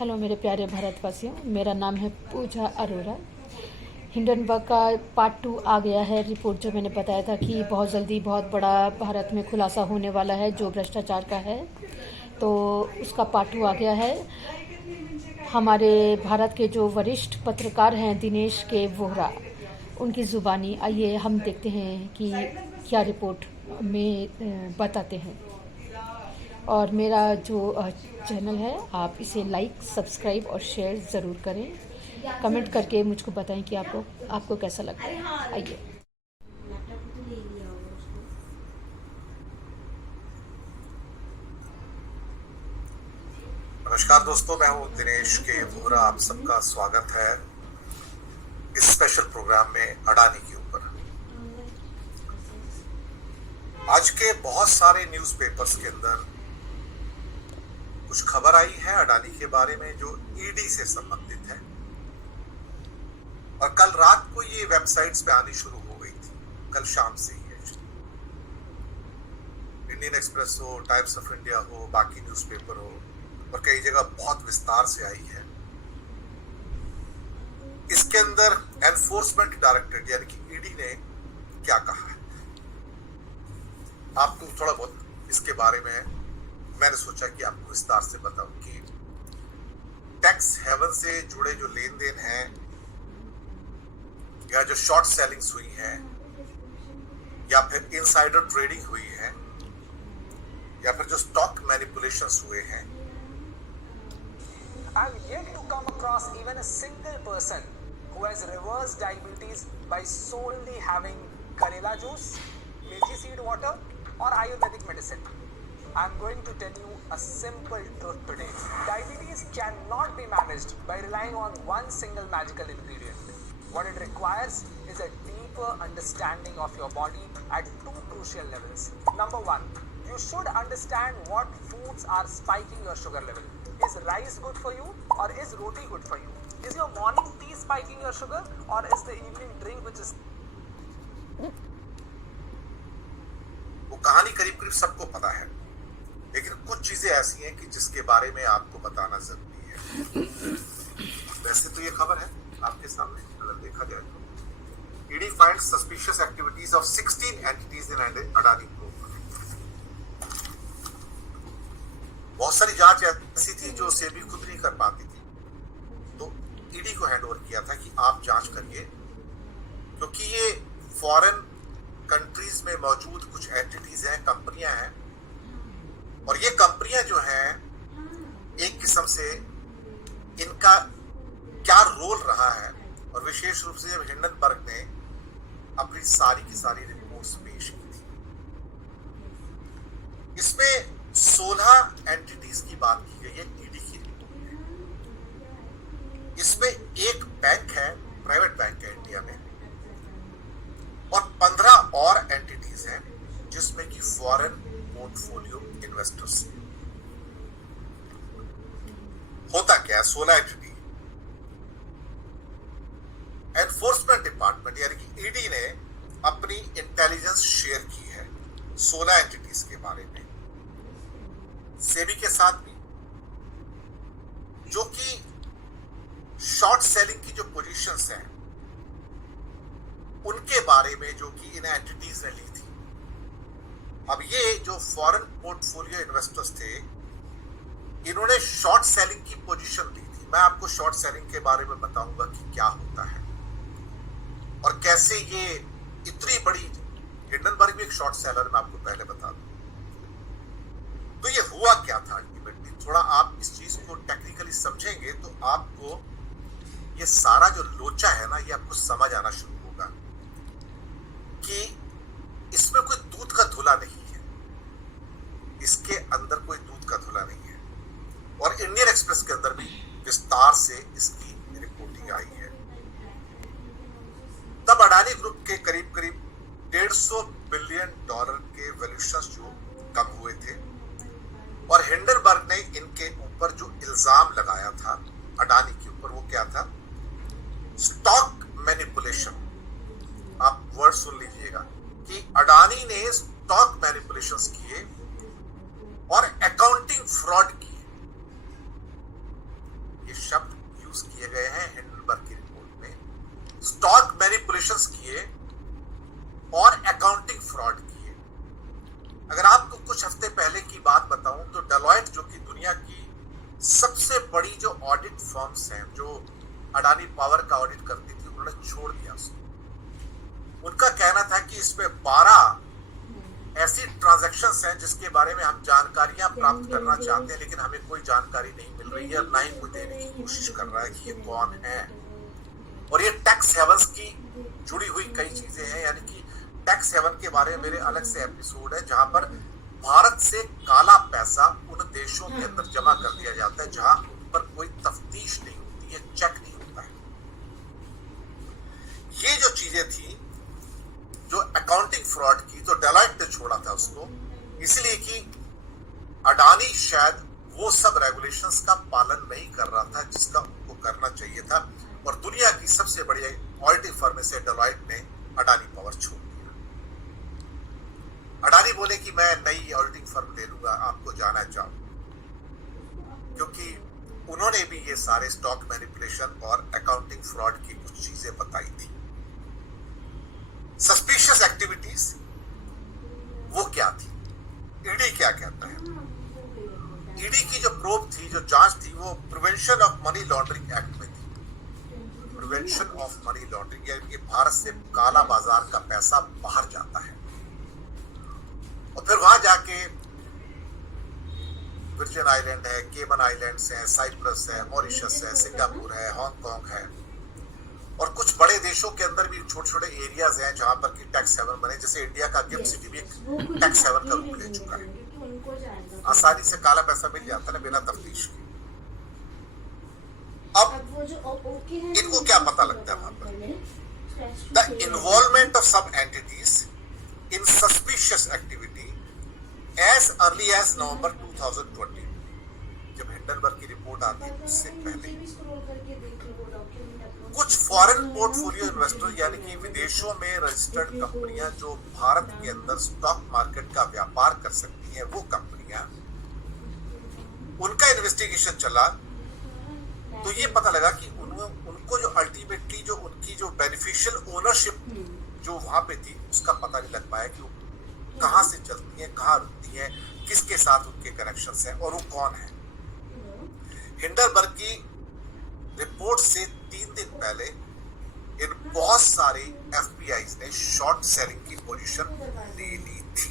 Hello मेरे प्यारे भारतवासियों, मेरा नाम है पूजा अरोरा। हिंडनबर्ग का पार्ट 2 आ गया है। रिपोर्ट जो मैंने बताया था कि बहुत जल्दी बहुत बड़ा भारत में खुलासा होने वाला है जो भ्रष्टाचार का है, तो उसका पार्ट 2 आ गया है। हमारे भारत के जो वरिष्ठ पत्रकार हैं दिनेश के वोहरा, उनकी ज़ुबानी आइए हम देखते हैं कि क्या रिपोर्ट में बताते हैं। और मेरा जो चैनल है, आप इसे लाइक सब्सक्राइब और शेयर ज़रूर करें। कमेंट करके मुझको बताएं कि आपको कैसा लगता है। आइए। नमस्कार दोस्तों, मैं हूं दिनेश के वोहरा। आप सबका स्वागत है इस स्पेशल प्रोग्राम में अडानी के ऊपर। आज के बहुत सारे न्यूज़पेपर्स के अंदर कुछ खबर आई है अडानी के बारे में जो ईडी से संबंधित है, और कल रात को ये वेबसाइट्स पे आनी शुरू हो गई थी। कल शाम से ही है। इंडियन एक्सप्रेस हो, टाइम्स ऑफ इंडिया हो, बाकी न्यूज़पेपर हो, और कई जगह बहुत विस्तार से आई है। इसके अंदर एनफोर्समेंट डायरेक्टरेट यानी कि ईडी ने क्या कहा है, आपको थोड़ा बहुत इसके बारे में मैंने सोचा कि आपको विस्तार से बताऊं कि टैक्स हेवन से जुड़े जो लेन देन हैं या जो शॉर्ट सेलिंग्स हुई हैं या फिर इनसाइडर ट्रेडिंग हुई है या फिर जो स्टॉक मैनिपुलेशंस हुए हैं, I've yet to come across even a single person who has reversed diabetes by solely having Karela juice, methi seed water or Ayurvedic medicine. I'm going to tell you a simple truth today. Diabetes cannot be managed by relying on one single magical ingredient. What it requires is a deeper understanding of your body at two crucial levels. Number one, you should understand what foods are spiking your sugar level. Is rice good for you or is roti good for you? Is your morning tea spiking your sugar or is the evening drink which is... वो कहानी करीब करीब सबको पता है, लेकिन कुछ चीजें ऐसी हैं कि जिसके बारे में आपको बताना जरूरी है। वैसे तो ये खबर है आपके सामने, अगर देखा जाए तो ED finds suspicious activities of 16 entities in Adani group. बहुत सारी जांच ऐसी थी जो सेबी खुद नहीं कर पाती थी, तो ईडी को हैंड ओवर किया था कि आप जांच करिए, क्योंकि ये फॉरेन कंट्रीज में मौजूद कुछ एंटिटीज हैं, कंपनियां हैं, और ये कंपनियां जो हैं एक किस्म से इनका क्या रोल रहा है। और विशेष रूप से जब हिंडनबर्ग ने अपनी सारी की सारी रिपोर्ट्स पेश की थी, इसमें 16 एंटिटीज की बात की गई है ईडी की रिपोर्ट में। इसमें एक बैंक है, प्राइवेट बैंक है इंडिया में, और 15 और एंटिटीज हैं जिसमें कि फॉरेन पोर्टफोलियो इन्वेस्टर्स। होता क्या है, 16 एंटिटी। एनफोर्समेंट डिपार्टमेंट यानी कि ईडी ने अपनी इंटेलिजेंस शेयर की है 16 एंटिटीज के बारे में सेबी के साथ भी, जो कि शॉर्ट सेलिंग की जो पोजीशंस हैं उनके बारे में, जो कि इन एंटिटीज ने ली थी। अब ये जो फॉरेन पोर्टफोलियो इन्वेस्टर्स थे, इन्होंने शॉर्ट सेलिंग की पोजीशन ली थी। मैं आपको शॉर्ट सेलिंग के बारे में बताऊंगा कि क्या होता है और कैसे ये इतनी बड़ी, हिंडनबर्ग भी एक शॉर्ट सेलर, मैं आपको पहले बता दूं। तो ये हुआ क्या था अल्टीमेटली, थोड़ा आप इस चीज को टेक्निकली समझेंगे तो आपको ये सारा जो लोचा है ना, ये आपको समझ आना शुरू होगा कि इसमें कोई दूध का धुला नहीं है, इसके अंदर कोई दूध का धुला नहीं है। और इंडियन एक्सप्रेस के अंदर भी विस्तार से इसकी रिपोर्टिंग आई है। तब अडानी ग्रुप के करीब करीब $150 बिलियन के वैल्यूएशन जो कम हुए थे, और हिंडनबर्ग ने इनके ऊपर जो इल्जाम लगाया था अडानी के ऊपर, वो क्या था, स्टॉक मैनिपुलेशन। आप वर्ड सुन लीजिएगा कि अडानी ने स्टॉक मैनिपुलेशंस किए और अकाउंटिंग फ्रॉड किए। रेगुलेशंस किए और अकाउंटिंग फ्रॉड किए। अगर आपको कुछ हफ्ते पहले की बात बताऊं तो डेलॉयट, जो कि दुनिया की सबसे बड़ी जो ऑडिट फर्म्स हैं, जो अडानी पावर का ऑडिट करती थी, उन्होंने छोड़ दिया उसको। उनका कहना था कि इसमें 12 ऐसी ट्रांजैक्शंस हैं जिसके बारे में हम जानकारियां प्राप्त करना चाहते हैं, लेकिन हमें कोई जानकारी नहीं मिल रही है और ना ही कोई देने की कोशिश कर रहा है कि ये कौन है। और ये टैक्स हेवंस की जुड़ी हुई कई चीजें हैं, यानी कि टैक्स हेवन के बारे में मेरे अलग से एपिसोड है, जहां पर भारत से काला पैसा उन देशों के अंदर जमा कर दिया जाता है जहां उन पर कोई तफ्तीश नहीं होती है, चेक नहीं होता है। ये जो चीजें थी, जो अकाउंटिंग फ्रॉड की, तो डेलॉयट ने छोड़ा था उसको, इसलिए कि अडानी शायद वो सब रेगुलेशंस का पालन नहीं कर रहा था जिसका उनको करना चाहिए था। और दुनिया की सबसे बड़ी ऑडिटिंग फर्म में से डेलॉयट ने अडानी पावर छोड़ दिया। अडानी बोले कि मैं नई ऑडिटिंग फर्म ले लूंगा, आपको जाना चाहूं, क्योंकि उन्होंने भी ये सारे स्टॉक मैनिपुलेशन और अकाउंटिंग फ्रॉड की कुछ चीजें बताई थी। सस्पिशियस एक्टिविटीज वो क्या थी, ईडी क्या कहता है? ईडी की जो प्रोब थी, जो जांच थी, वो prevention of money laundering act में थी। प्रिवेंशन ऑफ मनी लॉन्ड्रिंग, यानी कि भारत से काला बाजार का पैसा बाहर जाता है और फिर वहां जाके वर्जिन आइलैंड है, केमन आइलैंड्स है, साइप्रस है, मॉरिशस है, सिंगापुर है, हांगकांग है, और कुछ बड़े देशों के अंदर भी छोटे छोटे एरियाज हैं जहां पर कि टैक्स हेवन बने। जैसे इंडिया का गिफ्ट सिटी भी एक टैक्स हेवन का रूप ले चुका है। आसानी से काला पैसा मिल जाता है ना, बिना तफ्तीश के। अब इनको क्या पता लगता है वहां पर? The involvement of some entities in suspicious activity as early as November 2020, जब हिंडनबर्ग की रिपोर्ट आती है उससे पहले कुछ फॉरेन पोर्टफोलियो इन्वेस्टर, यानी कि विदेशों में रजिस्टर्ड कंपनियां जो भारत के अंदर स्टॉक मार्केट का व्यापार कर सकती हैं, वो कंपनियां, उनका इन्वेस्टिगेशन चला तो ये पता लगा कि उनको जो अल्टीमेटली जो उनकी जो बेनिफिशियल ओनरशिप जो वहां पे थी, उसका पता नहीं लग पाया कि वो कहां से चलती है, कहां रुकती है, किसके साथ उनके कनेक्शंस हैं और वो कौन है। हिंडनबर्ग की रिपोर्ट से 3 दिन पहले इन बहुत सारे एफपीआई ने शॉर्ट सेलिंग की पोजीशन ले ली थी।